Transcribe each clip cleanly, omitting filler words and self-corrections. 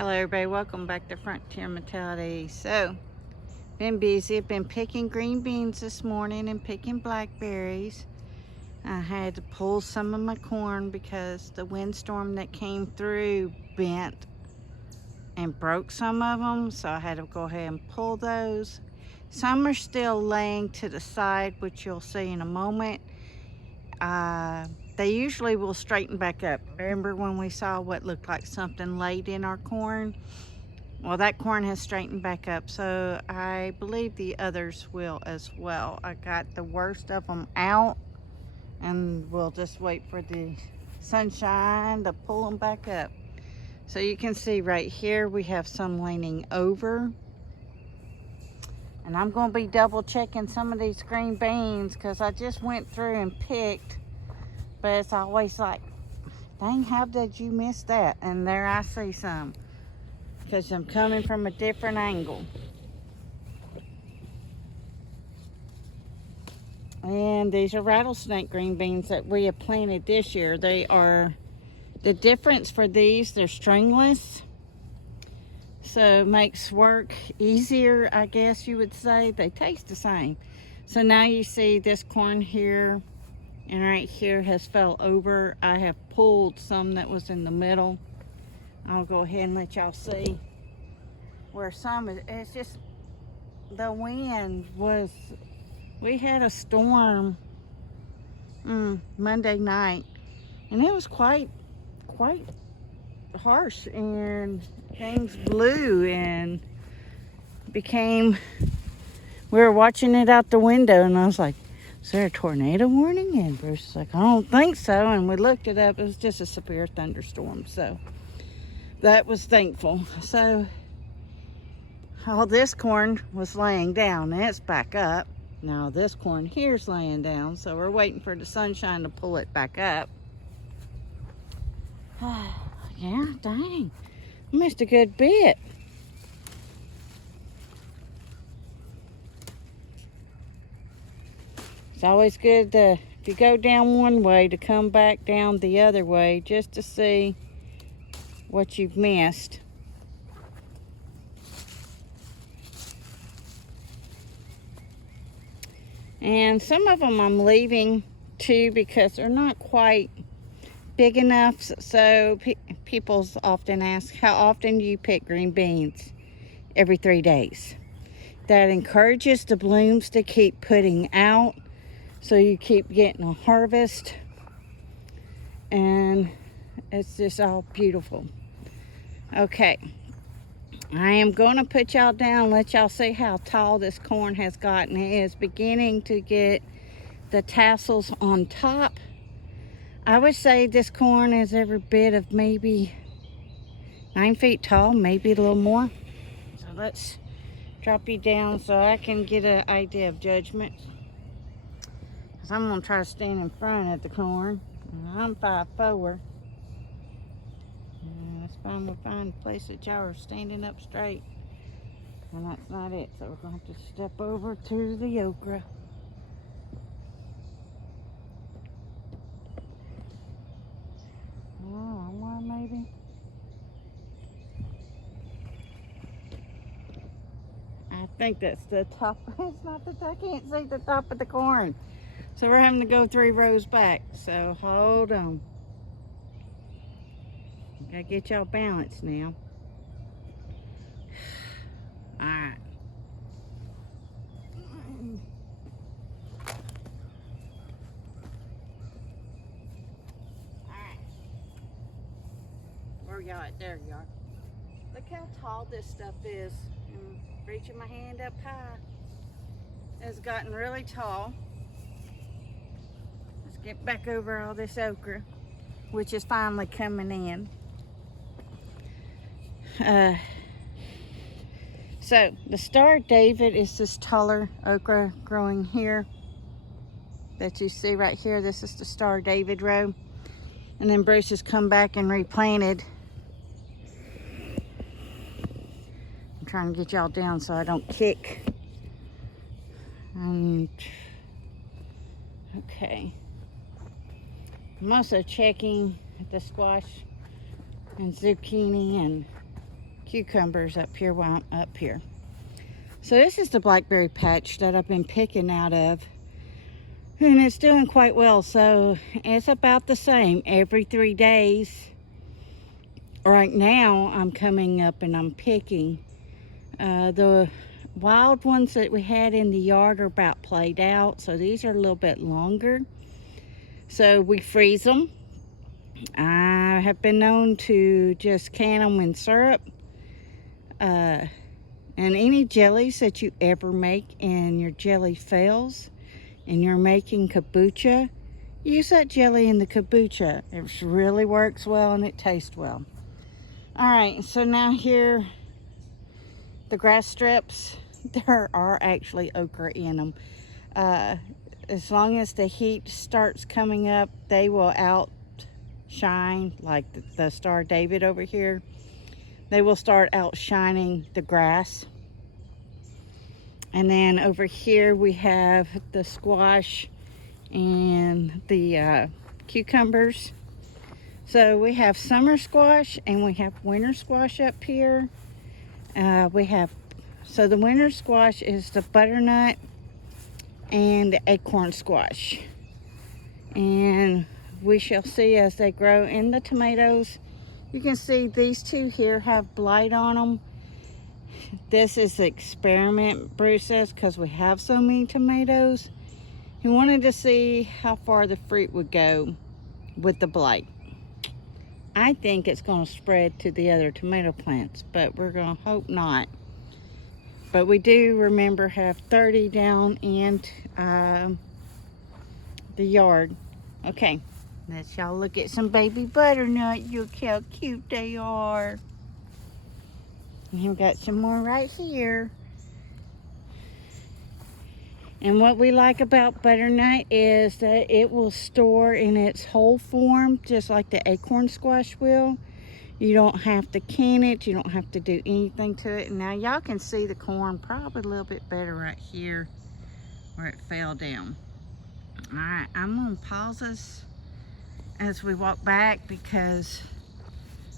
Hello everybody, welcome back to Frontier Mentality. So, been busy, been picking green beans this morning and picking blackberries. I had to pull some of my corn because the windstorm that came through bent and broke some of them, so I had to go ahead and pull those. Some are still laying to the side, which you'll see in a moment. They usually will straighten back up. Remember when we saw what looked like something laid in our corn? Well, that corn has straightened back up, so I believe the others will as well. I got the worst of them out, and we'll just wait for the sunshine to pull them back up. So you can see right here we have some leaning over. And I'm going to be double checking some of these green beans because I just went through and picked. But it's always like, dang, how did you miss that? And there I see some, because I'm coming from a different angle. And these are rattlesnake green beans that we have planted this year. They are, the difference for these, they're stringless. So it makes work easier, I guess you would say. They taste the same. So now you see this corn here and right here has fell over. I have pulled some that was in the middle. I'll go ahead and let y'all see where some is. It's just the wind was, we had a storm Monday night, and it was quite harsh, and things blew and became, we were watching it out the window, and I was like, is there a tornado warning? And Bruce was like, I don't think so. And we looked it up. It was just a severe thunderstorm. So that was thankful. So all this corn was laying down, and it's back up. Now this corn here's laying down, so we're waiting for the sunshine to pull it back up. Yeah, dang, missed a good bit. It's always good to, if you go down one way, to come back down the other way just to see what you've missed. And some of them I'm leaving too because they're not quite big enough. So people often ask, how often do you pick green beans? Every 3 days. That encourages the blooms to keep putting out, so you keep getting a harvest, and it's just all beautiful. Okay, I am going to put y'all down, let y'all see how tall this corn has gotten. It is beginning to get the tassels on top. I would say this corn is every bit of maybe 9 feet tall, maybe a little more. So let's drop you down so I can get an idea of judgment. Because I'm going to try to stand in front of the corn. I'm 5'4". Let's find a place that y'all are standing up straight. And that's not it. So we're going to have to step over to the okra. Oh, one maybe. I think that's the top. It's not the, I can't see the top of the corn. So we're having to go 3 rows back. So hold on. Gotta get y'all balanced now. Alright. Alright. Where y'all at? There you are. Look how tall this stuff is. I'm reaching my hand up high. It's gotten really tall. Let's get back over all this okra, which is finally coming in. So the Star of David is this taller okra growing here that you see right here. This is the Star of David row. And then Bruce has come back and replanted. I'm trying to get y'all down so I don't kick. And okay. I'm also checking the squash and zucchini and cucumbers up here while I'm up here. So this is the blackberry patch that I've been picking out of, and it's doing quite well. So it's about the same every 3 days. Right now I'm coming up and I'm picking. The wild ones that we had in the yard are about played out, so these are a little bit longer. So we freeze them. I have been known to just can them in syrup. And any jellies that you ever make and your jelly fails and you're making kombucha, use that jelly in the kombucha. It really works well and it tastes well. Alright, so now here, the grass strips, there are actually ochre in them. As long as the heat starts coming up, they will outshine, like the Star David over here. They will start outshining the grass. And then over here we have the squash and the cucumbers. So we have summer squash and we have winter squash up here. So the winter squash is the butternut and the acorn squash. And we shall see as they grow in the tomatoes. You can see these two here have blight on them. This is the experiment, Bruce says, because we have so many tomatoes. He wanted to see how far the fruit would go with the blight. I think it's going to spread to the other tomato plants, but we're going to hope not. But we do, remember, have 30 down in the yard. Okay, let's y'all look at some baby butternut. Look how cute they are. And we've got some more right here. And what we like about butternut is that it will store in its whole form, just like the acorn squash will. You don't have to can it. You don't have to do anything to it. And now y'all can see the corn probably a little bit better right here where it fell down. All right, I'm gonna pause this as we walk back because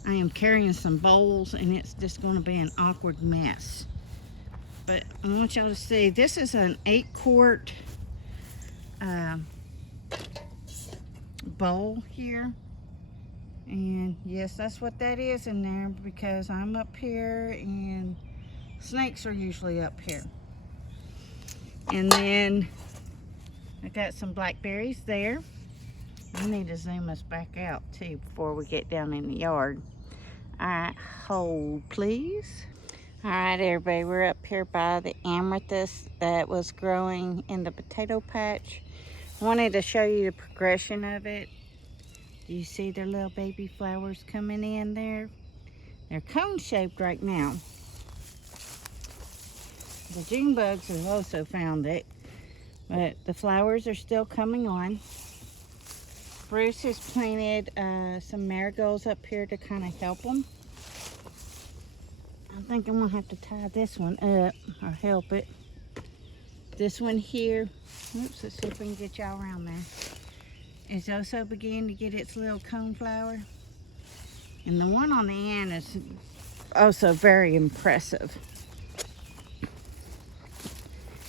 I am carrying some bowls and it's just gonna be an awkward mess. But I want y'all to see, this is an 8-quart bowl here. And yes, that's what that is in there because I'm up here and snakes are usually up here. And then I got some blackberries there. I need to zoom us back out too before we get down in the yard. All right, hold please. All right, everybody, we're up here by the amethyst that was growing in the potato patch. Wanted to show you the progression of it. Do you see their little baby flowers coming in there? They're cone-shaped right now. The June bugs have also found it, but the flowers are still coming on. Bruce has planted some marigolds up here to kind of help them. I think I'm gonna have to tie this one up or help it. This one here, oops, let's see if we can get y'all around there, is also beginning to get its little cone flower. And the one on the end is also very impressive.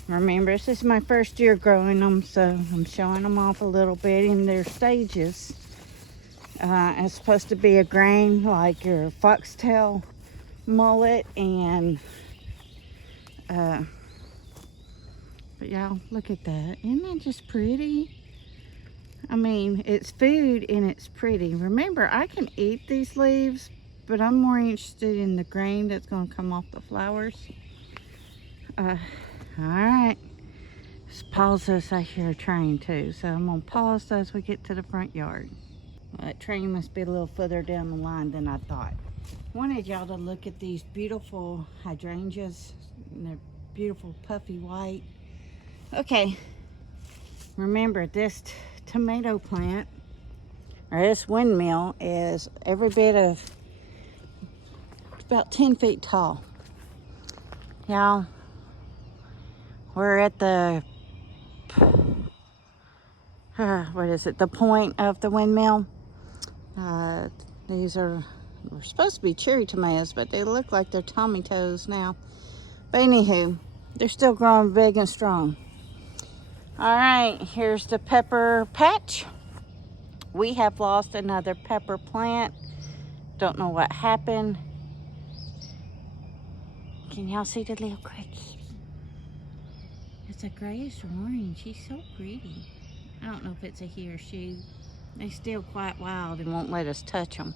Remember, this is my first year growing them, so I'm showing them off a little bit in their stages. It's supposed to be a grain like your foxtail mullet, and but y'all look at that. Isn't that just pretty? I mean, it's food and it's pretty. Remember, I can eat these leaves, but I'm more interested in the grain that's going to come off the flowers. All right, let's pause this. I hear a train too, so I'm going to pause as we get to the front yard. Well, that train must be a little further down the line than I thought. Wanted y'all to look at these beautiful hydrangeas. And they're beautiful puffy white. Okay, remember this tomato plant, or this windmill, is every bit of about 10 feet tall. Y'all, we're at the what is it, the point of the windmill. These are They're supposed to be cherry tomatoes, but they look like they're tomatoes now. But anywho, they're still growing big and strong. All right, here's the pepper patch. We have lost another pepper plant. Don't know what happened. Can y'all see the little cricket? It's a grayish orange. He's so pretty. I don't know if it's a he or she. They're still quite wild and won't let us touch them.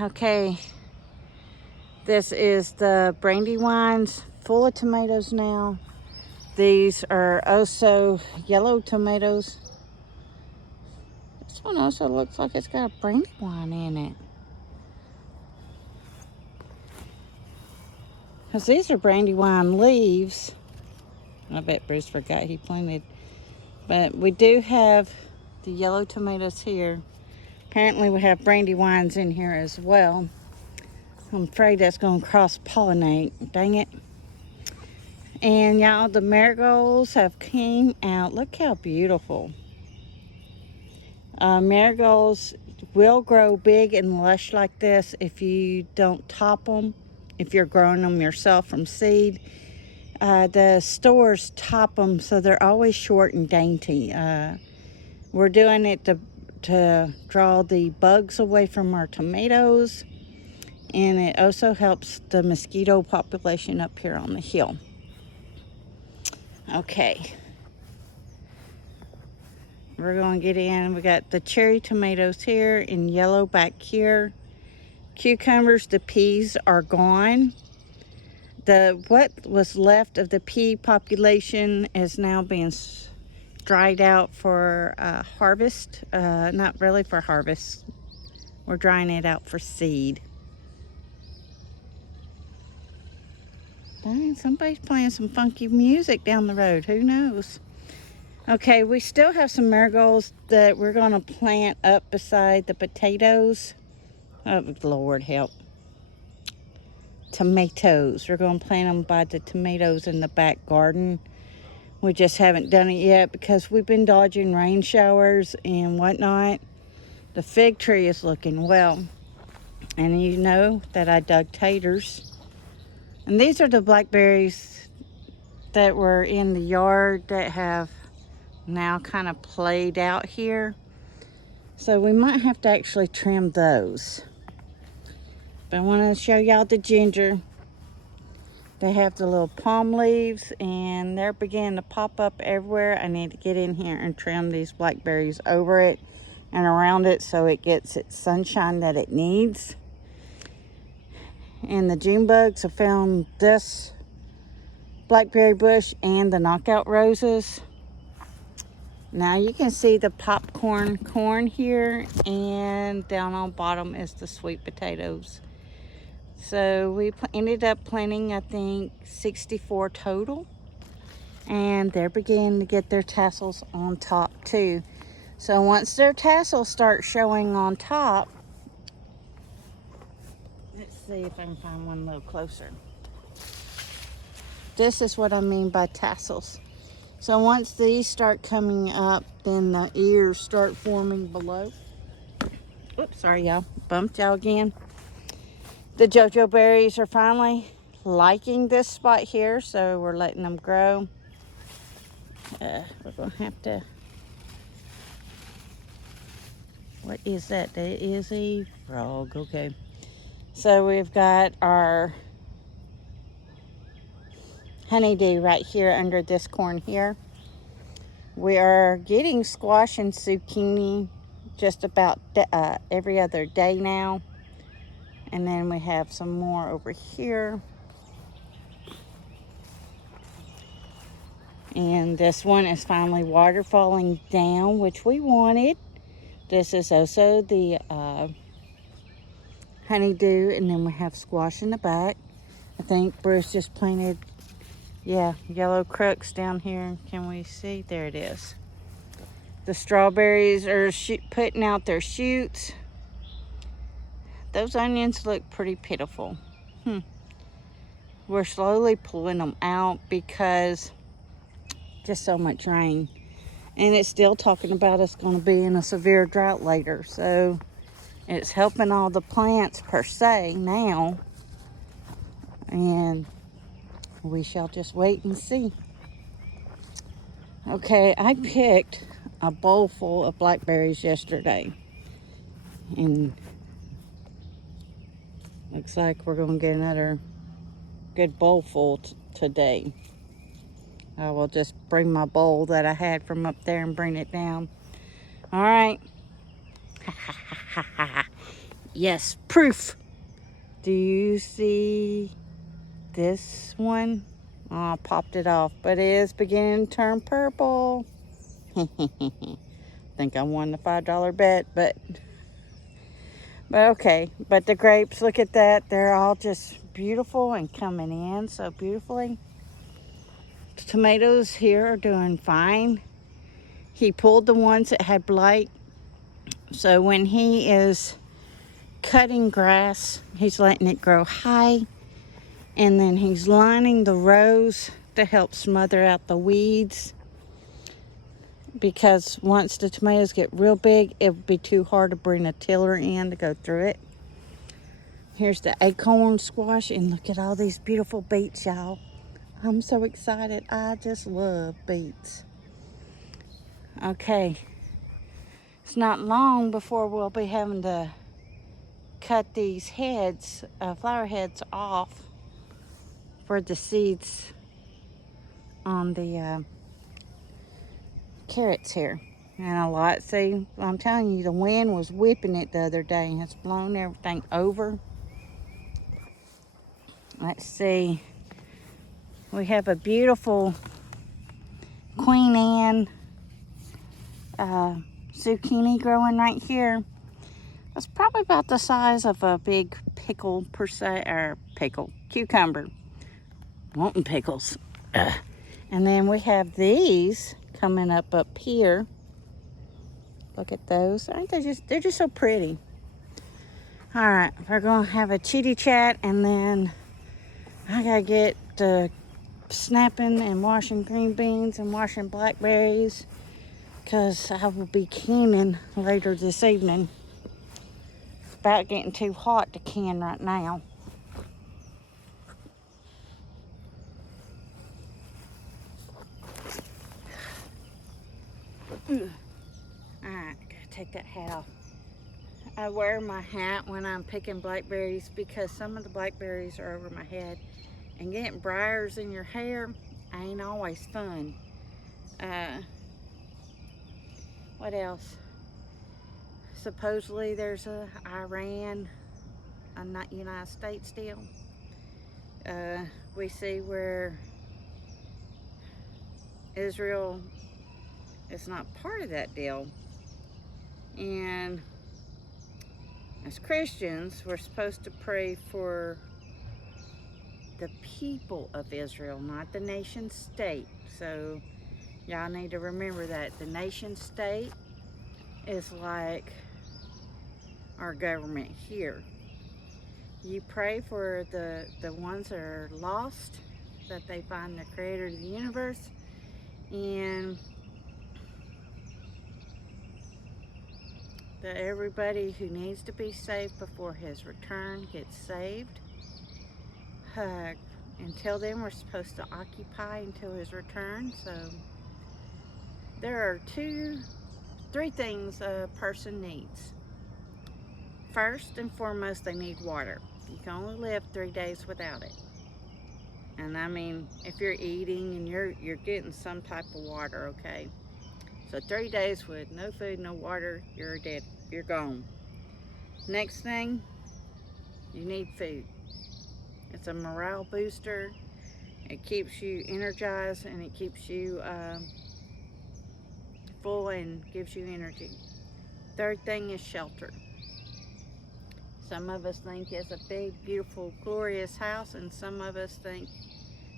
Okay. This is the Brandywines, full of tomatoes now. These are also yellow tomatoes. This one also looks like it's got a Brandywine in it. Because these are Brandywine leaves. I bet Bruce forgot he planted. But we do have the yellow tomatoes here. Apparently we have Brandywines in here as well. I'm afraid that's going to cross-pollinate. Dang it. And y'all, the marigolds have came out. Look how beautiful. Marigolds will grow big and lush like this if you don't top them, if you're growing them yourself from seed. The stores top them so they're always short and dainty. We're doing it to draw the bugs away from our tomatoes, and it also helps the mosquito population up here on the hill. Okay, we're going to get in. We got the cherry tomatoes here in yellow back here. Cucumbers, the peas are gone. What was left of the pea population is now being dried out for harvest. Not really for harvest. We're drying it out for seed. Dang, somebody's playing some funky music down the road. Who knows? Okay, we still have some marigolds that we're going to plant up beside the potatoes. Oh, Lord help. Tomatoes. We're going to plant them by the tomatoes in the back garden. We just haven't done it yet because we've been dodging rain showers and whatnot. The fig tree is looking well. And you know that I dug taters. And these are the blackberries that were in the yard that have now kind of played out here. So we might have to actually trim those. But I want to show y'all the ginger. They have the little palm leaves and they're beginning to pop up everywhere. I need to get in here and trim these blackberries over it and around it so it gets its sunshine that it needs. And the June bugs have found this blackberry bush and the knockout roses. Now you can see the popcorn corn here, and down on bottom is the sweet potatoes. So we ended up planting, I think, 64 total. And they're beginning to get their tassels on top too. So once their tassels start showing on top, let's see if I can find one a little closer. This is what I mean by tassels. So once these start coming up, then the ears start forming below. Oops, sorry y'all, bumped y'all again. The JoJo berries are finally liking this spot here, so we're letting them grow. We're gonna have to, what is that? That is a frog, okay. So we've got our honeydew right here under this corn here. We are getting squash and zucchini just about every other day now. And then we have some more over here. And this one is finally water falling down, which we wanted. This is also the honeydew, and then we have squash in the back. I think Bruce just planted, yeah, yellow crooks down here. Can we see? There it is. The strawberries are putting out their shoots. Those onions look pretty pitiful. We're slowly pulling them out because just so much rain. And it's still talking about us going to be in a severe drought later. So It's helping all the plants per se now, and we shall just wait and see. Okay, I picked a bowl full of blackberries yesterday, and looks like we're going to get another good bowl full today. I will just bring my bowl that I had from up there and bring it down. All right. Yes, proof. Do you see this one? Oh, I popped it off, but it is beginning to turn purple. Think I won the $5 bet, but okay. But the grapes, look at that. They're all just beautiful and coming in so beautifully. The tomatoes here are doing fine. He pulled the ones that had blight. So when he is cutting grass, he's letting it grow high. And then he's lining the rows to help smother out the weeds. Because once the tomatoes get real big, it would be too hard to bring a tiller in to go through it. Here's the acorn squash, and look at all these beautiful beets, y'all. I'm so excited. I just love beets. Okay. It's not long before we'll be having to cut these heads, flower heads off for the seeds on the carrots here. And a lot, see, I'm telling you, the wind was whipping it the other day and it's blown everything over. Let's see. We have a beautiful Queen Anne zucchini growing right here. It's probably about the size of a big pickle per se, or cucumber. Wanting pickles. And then we have these coming up here. Look at those. Aren't they they're just so pretty. All right, we're gonna have a chitty chat, and then I gotta get snapping and washing green beans and washing blackberries, because I will be canning later this evening. It's about getting too hot to can right now. Alright, gotta take that hat off. I wear my hat when I'm picking blackberries because some of the blackberries are over my head, and getting briars in your hair ain't always fun. What else? Supposedly there's a Iran, not United States deal. We see where Israel is not part of that deal. And as Christians, we're supposed to pray for the people of Israel, not the nation state. So y'all need to remember that the nation state is like our government here. You pray for the ones that are lost, that they find the creator of the universe, and that everybody who needs to be saved before his return gets saved. Until then, we're supposed to occupy until his return. So there are three things a person needs. First and foremost, they need water. You can only live 3 days without it. And I mean, if you're eating and you're getting some type of water, okay? So 3 days with no food, no water, you're dead. You're gone. Next thing, you need food. It's a morale booster. It keeps you energized, and it keeps you full and gives you energy. Third thing is shelter. Some of us think it's a big, beautiful, glorious house, and some of us think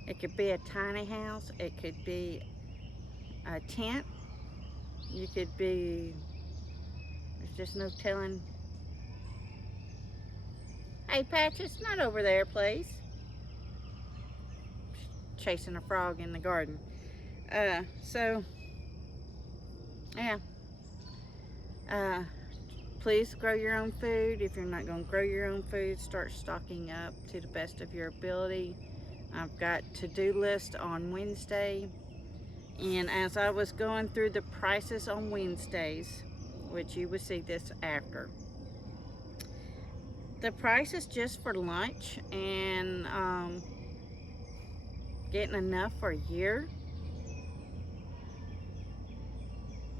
it could be a tiny house. It could be a tent. You could be, there's just no telling. Hey, Patch, it's not over there, please. Chasing a frog in the garden. So, yeah. Please grow your own food. If you're not going to grow your own food, start stocking up to the best of your ability. I've got to-do list on Wednesday, and as I was going through the prices on Wednesdays, which you will see this after, the prices just for lunch and getting enough for a year.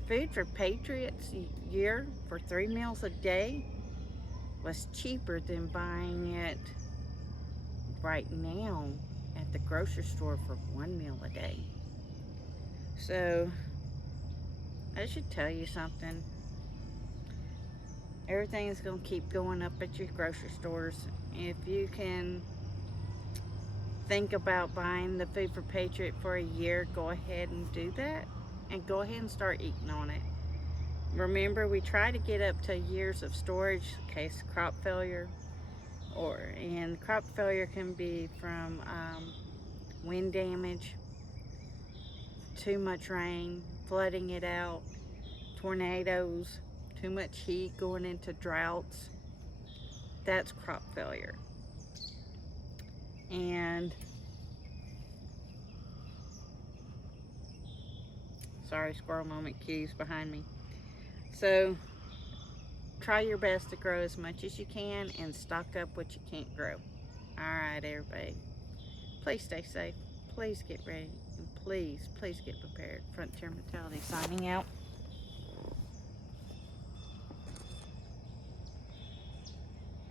Food for Patriots year for 3 meals a day was cheaper than buying it right now at the grocery store for 1 meal a day. So that should tell you something. Everything is going to keep going up at your grocery stores. If you can think about buying the Food for Patriot for a year, go ahead and do that, and go ahead and start eating on it. Remember, we try to get up to years of storage in case of crop failure, and crop failure can be from wind damage, too much rain, flooding it out, tornadoes, too much heat going into droughts. That's crop failure. And sorry, squirrel moment cues behind me. So try your best to grow as much as you can and stock up what you can't grow. Alright, everybody, please stay safe, please get ready, and please get prepared. Frontier Mentality signing out.